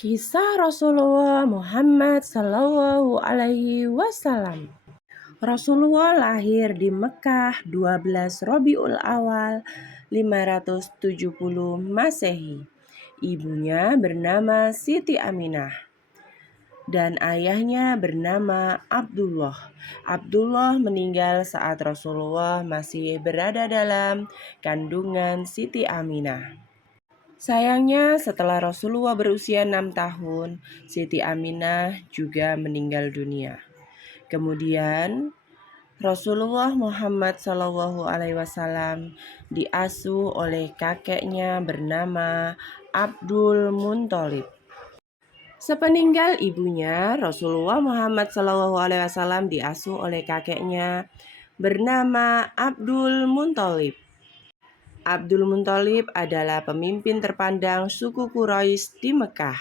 Kisah Rasulullah Muhammad Sallallahu Alaihi Wasallam. Rasulullah lahir di Mekah 12 Rabiul Awal 570 Masehi. Ibunya bernama Siti Aminah dan ayahnya bernama Abdullah. Abdullah meninggal saat Rasulullah masih berada dalam kandungan Siti Aminah. Sayangnya setelah Rasulullah berusia 6 tahun, Siti Aminah juga meninggal dunia. Kemudian Rasulullah Muhammad SAW diasuh oleh kakeknya bernama Abdul Muthalib. Sepeninggal ibunya, Rasulullah Muhammad SAW diasuh oleh kakeknya bernama Abdul Muthalib. Abdul Muthalib adalah pemimpin terpandang suku Quraisy di Mekah.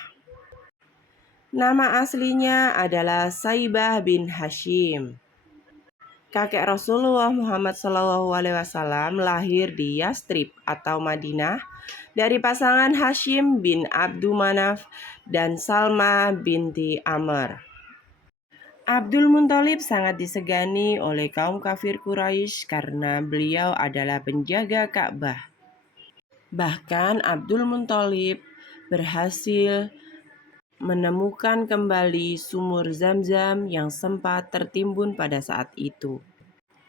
Nama aslinya adalah Saibah bin Hashim. Kakek Rasulullah Muhammad SAW lahir di Yastrib atau Madinah dari pasangan Hashim bin Abdul Manaf dan Salma binti Amr. Abdul Muthalib sangat disegani oleh kaum kafir Quraisy karena beliau adalah penjaga Ka'bah. Bahkan Abdul Muthalib berhasil menemukan kembali sumur Zam-Zam yang sempat tertimbun pada saat itu.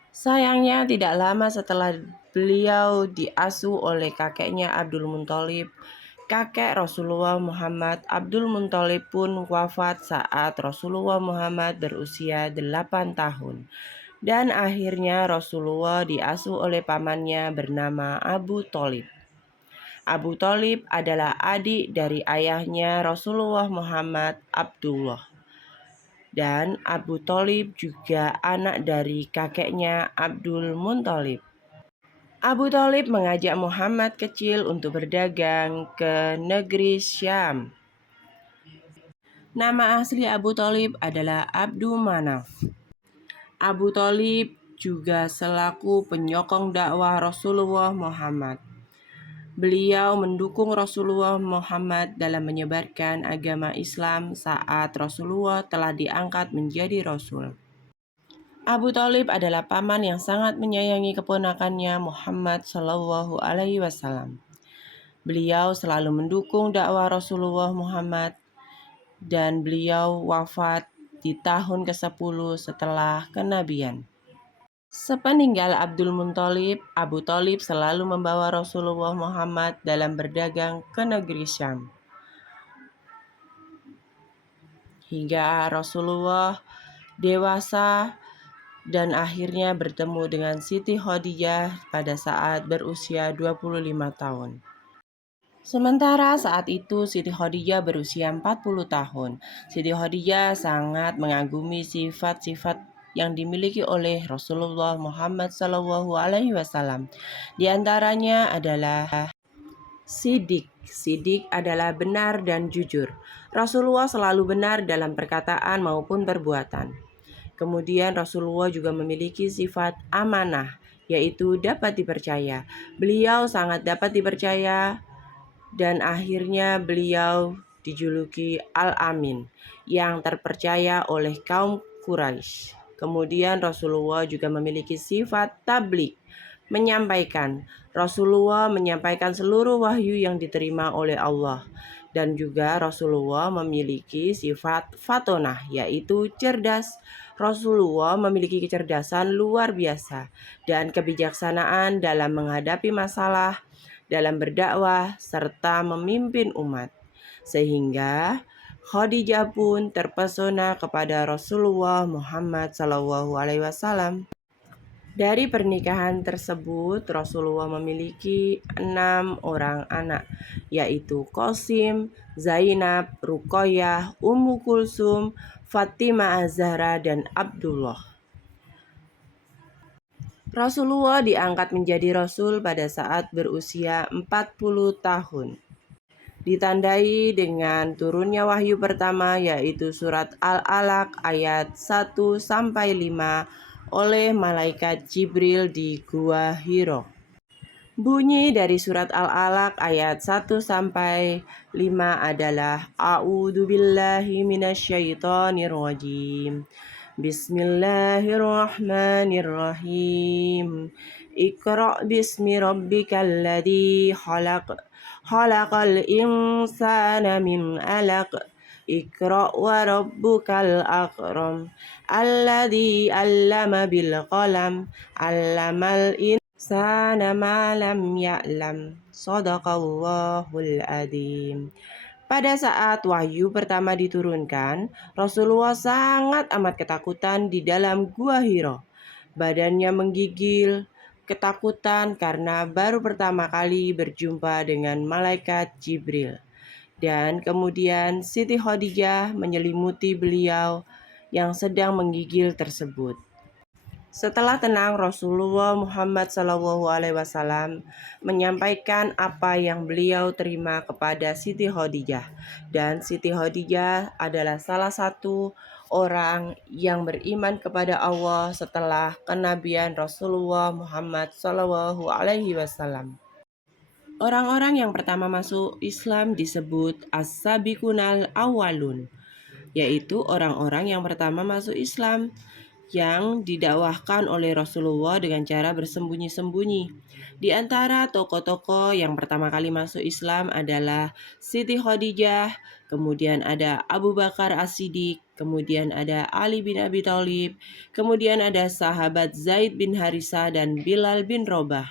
Sayangnya tidak lama setelah beliau diasuh oleh kakeknya Abdul Muthalib, kakek Rasulullah Muhammad Abdul Muthalib pun wafat saat Rasulullah Muhammad berusia 8 tahun. Dan akhirnya Rasulullah diasuh oleh pamannya bernama Abu Thalib. Abu Thalib adalah adik dari ayahnya Rasulullah Muhammad Abdullah. Dan Abu Thalib juga anak dari kakeknya Abdul Muthalib. Abu Thalib mengajak Muhammad kecil untuk berdagang ke negeri Syam. Nama asli Abu Thalib adalah Abdul Manaf. Abu Thalib juga selaku penyokong dakwah Rasulullah Muhammad. Beliau mendukung Rasulullah Muhammad dalam menyebarkan agama Islam saat Rasulullah telah diangkat menjadi Rasul. Abu Thalib adalah paman yang sangat menyayangi keponakannya Muhammad Shallallahu Alaihi Wasallam. Beliau selalu mendukung dakwah Rasulullah Muhammad dan beliau wafat di tahun ke-10 setelah kenabian. Sepeninggal Abdul Muthalib, Abu Thalib selalu membawa Rasulullah Muhammad dalam berdagang ke negeri Syam. Hingga Rasulullah dewasa dan akhirnya bertemu dengan Siti Khadijah pada saat berusia 25 tahun. Sementara saat itu Siti Khadijah berusia 40 tahun. Siti Khadijah sangat mengagumi sifat-sifat yang dimiliki oleh Rasulullah Muhammad SAW. Di antaranya adalah Sidik. Sidik adalah benar dan jujur. Rasulullah selalu benar dalam perkataan maupun perbuatan. Kemudian Rasulullah juga memiliki sifat amanah, yaitu dapat dipercaya. Beliau sangat dapat dipercaya dan akhirnya beliau dijuluki Al-Amin, yang terpercaya oleh kaum Quraisy. Kemudian Rasulullah juga memiliki sifat tabligh, menyampaikan. Rasulullah menyampaikan seluruh wahyu yang diterima oleh Allah. Dan juga Rasulullah memiliki sifat fatonah, yaitu cerdas. Rasulullah memiliki kecerdasan luar biasa dan kebijaksanaan dalam menghadapi masalah, dalam berdakwah, serta memimpin umat. Sehingga Khadijah pun terpesona kepada Rasulullah Muhammad SAW. Dari pernikahan tersebut, Rasulullah memiliki 6 orang anak, yaitu Qasim, Zainab, Ruqayyah, Ummu Kulsum, Fatimah Az-Zahra, dan Abdullah. Rasulullah diangkat menjadi Rasul pada saat berusia 40 tahun. Ditandai dengan turunnya wahyu pertama, yaitu surat Al-Alaq ayat 1-5 oleh malaikat Jibril di Gua Hiro. Bunyi dari surat Al-Alaq ayat 1 sampai 5 adalah A'udzubillahi minasyaitonirrajim. Bismillahirrahmanirrahim. Iqra' bismi rabbikal ladzi khalaq. Khalaqal insana min 'alaq. Iqra' wa rabbukal akram. Alladzi 'allama bil qalam. 'Allamal insana ma lam ya'lam. Shadaqallahul adzim. Pada saat wahyu pertama diturunkan, Rasulullah sangat amat ketakutan di dalam gua Hira. Badannya menggigil, ketakutan karena baru pertama kali berjumpa dengan malaikat Jibril. Dan kemudian Siti Khadijah menyelimuti beliau yang sedang menggigil tersebut. Setelah tenang, Rasulullah Muhammad SAW menyampaikan apa yang beliau terima kepada Siti Khadijah. Dan Siti Khadijah adalah salah satu orang yang beriman kepada Allah setelah kenabian Rasulullah Muhammad SAW. Orang-orang yang pertama masuk Islam disebut as-sabiqunal awwalun, yaitu orang-orang yang pertama masuk Islam yang didakwahkan oleh Rasulullah dengan cara bersembunyi-sembunyi. Di antara tokoh-tokoh yang pertama kali masuk Islam adalah Siti Khadijah, kemudian ada Abu Bakar As-Siddiq, kemudian ada Ali bin Abi Thalib, kemudian ada sahabat Zaid bin Harisah dan Bilal bin Rabah.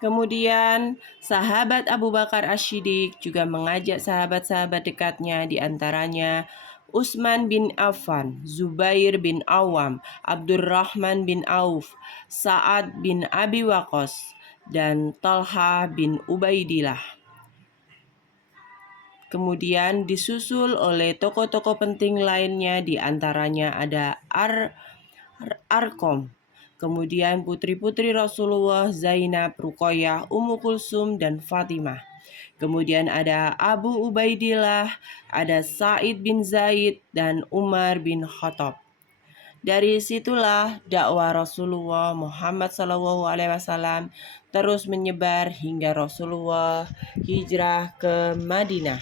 Kemudian sahabat Abu Bakar As-Siddiq juga mengajak sahabat-sahabat dekatnya, di antaranya Utsman bin Affan, Zubair bin Awam, Abdurrahman bin Auf, Sa'ad bin Abi Waqqas, dan Talha bin Ubaidillah. Kemudian disusul oleh tokoh-tokoh penting lainnya, di antaranya ada Arqam. Kemudian putri-putri Rasulullah Zainab, Ruqayyah, Ummu Kulsum, dan Fatimah. Kemudian ada Abu Ubaidillah, ada Sa'id bin Zaid, dan Umar bin Khattab. Dari situlah dakwah Rasulullah Muhammad SAW terus menyebar hingga Rasulullah hijrah ke Madinah.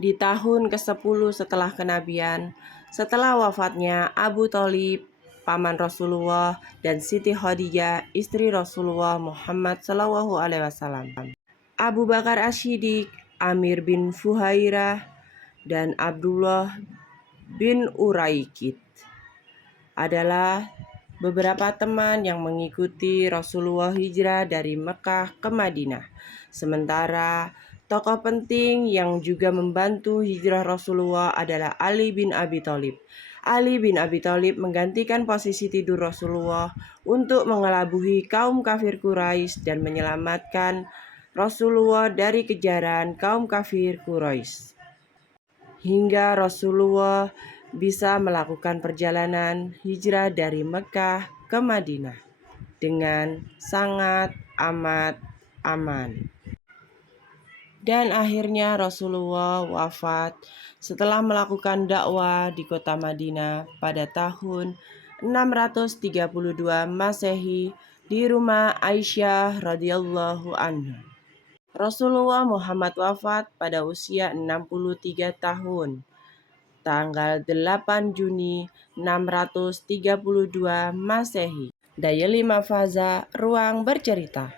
Di tahun ke-10 setelah kenabian, setelah wafatnya Abu Thalib, paman Rasulullah, dan Siti Khadijah, istri Rasulullah Muhammad SAW. Abu Bakar As-Siddiq, Amir bin Fuhairah, dan Abdullah bin Uraikid adalah beberapa teman yang mengikuti Rasulullah hijrah dari Mekah ke Madinah. Sementara tokoh penting yang juga membantu hijrah Rasulullah adalah Ali bin Abi Thalib. Ali bin Abi Thalib menggantikan posisi tidur Rasulullah untuk mengelabuhi kaum kafir Quraisy dan menyelamatkan Rasulullah dari kejaran kaum kafir Quraisy, hingga Rasulullah bisa melakukan perjalanan hijrah dari Mekah ke Madinah dengan sangat amat aman. Dan akhirnya Rasulullah wafat setelah melakukan dakwah di kota Madinah pada tahun 632 Masehi di rumah Aisyah radhiyallahu anha. Rasulullah Muhammad wafat pada usia 63 tahun, tanggal 8 Juni 632 Masehi. Daya 5 Faza, ruang bercerita.